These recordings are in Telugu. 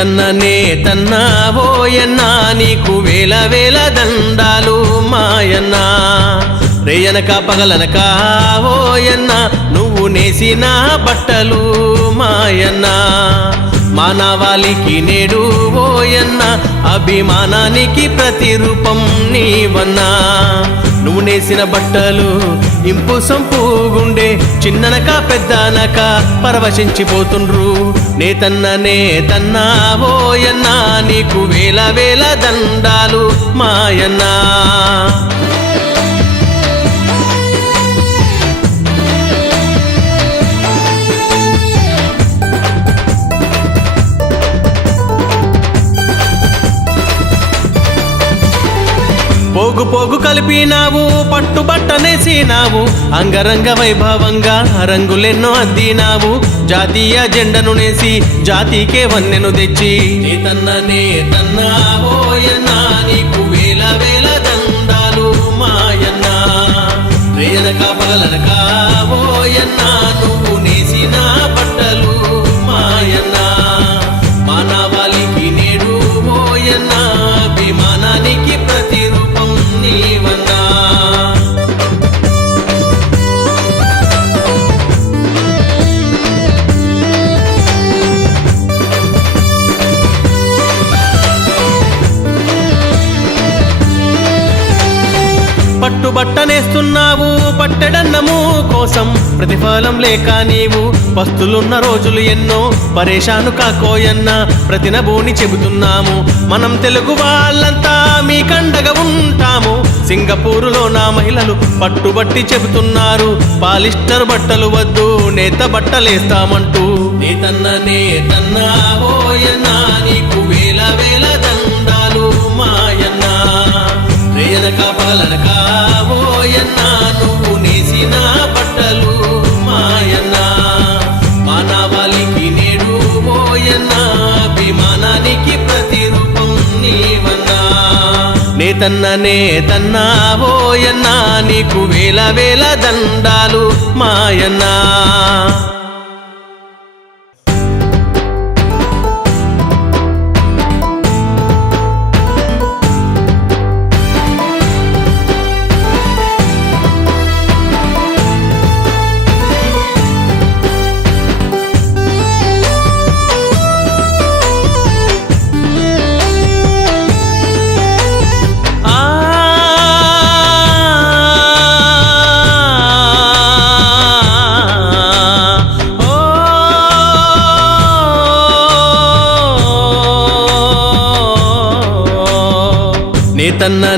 నేతన్నా ఓయన్నా నీకు వేల వేల దండాలు మాయన్నా. రేయనక పగలనక ఓయన్నా నువ్వు నేసిన బట్టలు మాయన్నా. మానవాళికి నేడు ఓయన్నా అభిమానానికి ప్రతిరూపం నీవన్నా. నువ్వు నేసిన బట్టలు ఇంపు సంపుగుండే చిన్ననక పెద్దనక పరవశించిపోతుండ్రు. నేతన్నా ఓయన్నా నీకు వేల వేల దండాలు మాయన్నా. పోగు పోగు కలిపినావు పట్టుబట్టనేసినావు అంగరంగ వైభవంగా రంగులెన్నో అద్దినావు. జాతీయ జెండను నేసి జాతికే వన్నెను తెచ్చి నేతన్నా ఓయన్నా నీకు వేల వేల దండాలు మాయన్నా. రేయనక పగలనక ఓయన్నా నువ్వు నేసిన బట్టలు మాయన్నా. మానవాళికి నేడు ఓయన్నా అభిమానానికి ప్రతిరూపం నీవన్నా. పట్టుబట్టనేస్తున్నావు పట్టెడన్నము కోసం ప్రతిఫలం లేక నీవు పస్తులున్న రోజులు ఎన్నో పరేషాను కాకోయన్నా. ప్రతినబూని చెబుతున్నాము మనం తెలుగు వాళ్ళంతా మీ కండగా ఉంటాము. సింగపూరులో నా మహిళలు పట్టుబట్టి చెబుతున్నారు పాలిస్టర్ బట్టలు వద్దు నేత బట్టలేస్తామంటూ. నేతన్నా ఓయన్నా నీకు వేల వేల దండాలు మాయన్నా. రేయనక పగలనక ఓయన్నా నువ్వు నేసిన బట్టలు మాయన్నా. మానవాళికి నేడు ఓయన్నా అభిమానానికి ప్రతిరూపం నీవన్నా. నేతన్నా ఓయన్నా నీకు వేల వేల దండాలు మాయన్నా.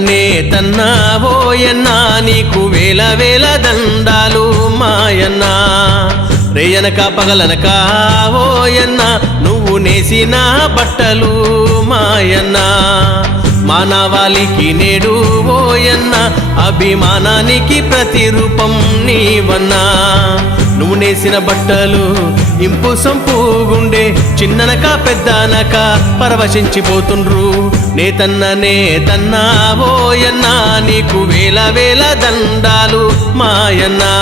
నేతన్నా ఓయన్నా నీకు వేల వేల దండాలు మాయన్నా. రేయనక పగలనక ఓయన్నా నువ్వు నేసిన బట్టలు మాయన్నా. మానవాళికి నేడు ఓయన్నా అభిమానానికి ప్రతిరూపం నీవన్నా. నువ్వు నేసిన బట్టలు ఇంపు సంపుగుండే చిన్ననక పెద్దనక పరవశించిపోతుండ్రు. నేతన్నా ఓయన్నా నీకు వేల వేల దండాలు మాయన్నా.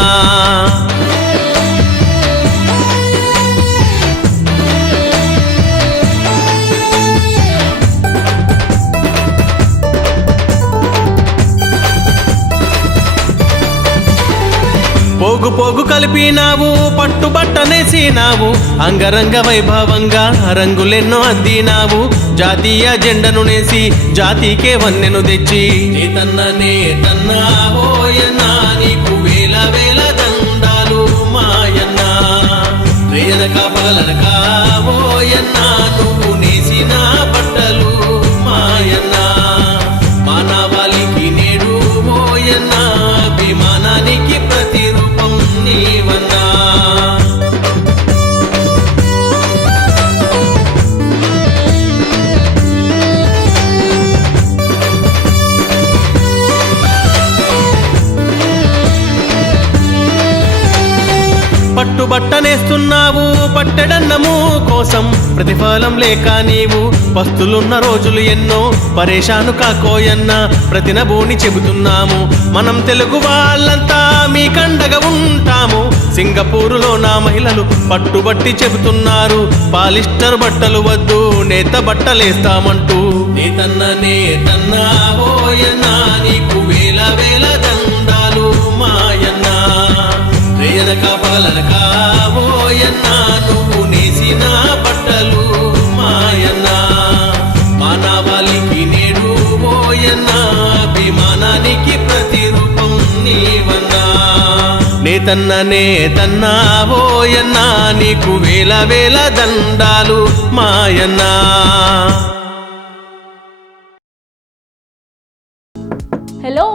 పోగు పోగు కలిపినావు పట్టుబట్టనేసినావు అంగరంగ వైభవంగా రంగులెన్నో అద్దినావు. జాతీయ జెండను నేసి జాతికే వన్నెను తెచ్చి నేతన్నా ఓయన్నా నీకు వేల వేల దండాలు మాయన్నా. రేయనక పగలనక ఓయన్నా నువ్వు నేసిన బట్టలు మాయన్నా. మానవాళికి నేడు ఓయన్నా అభిమానానికి ప్రతిరూపం నీవన్నా. పట్టుబట్టనేస్తున్నావు పట్టెడన్నము కోసం ప్రతిఫలం లేక నీవు పస్తులున్న రోజులు ఎన్నో పరేషాను కాకోయన్న ప్రతినబూని చెబుతున్నాము. మనం తెలుగు వాళ్ళంతా మీ కండగా ఉంటాము. సింగపూరులో నా మహిళలు పట్టుబట్టి చెబుతున్నారు, పాలిస్టర్ బట్టలు వద్దు నేత బట్టలేస్తామంటూ. నేతన్నా ఓయన్నా నీకు వేల వేల దండాలు మాయన్నా. రేయనక పగలనక ఓయన్నా నువ్వు నేసిన బట్టలు మాయన్నా. మానవాళికి నేడు ఓయన్నా అభిమానానికి ప్రతిరూపం నీవన్నా. నేతన్నా ఓయన్నా నీకు వేల వేల దండాలు మాయన్నా. హలో,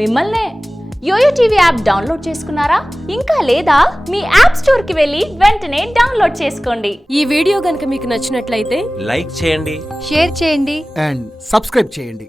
మిమ్మల్నే. యోయో టీవీ యాప్ డౌన్లోడ్ చేసుకున్నారా? ఇంకా లేదా? మీ యాప్ స్టోర్ కి వెళ్ళి వెంటనే డౌన్లోడ్ చేసుకోండి. ఈ వీడియో గనుక మీకు నచ్చినట్లయితే లైక్ చేయండి, షేర్ చేయండి అండ్ సబ్స్క్రైబ్ చేయండి.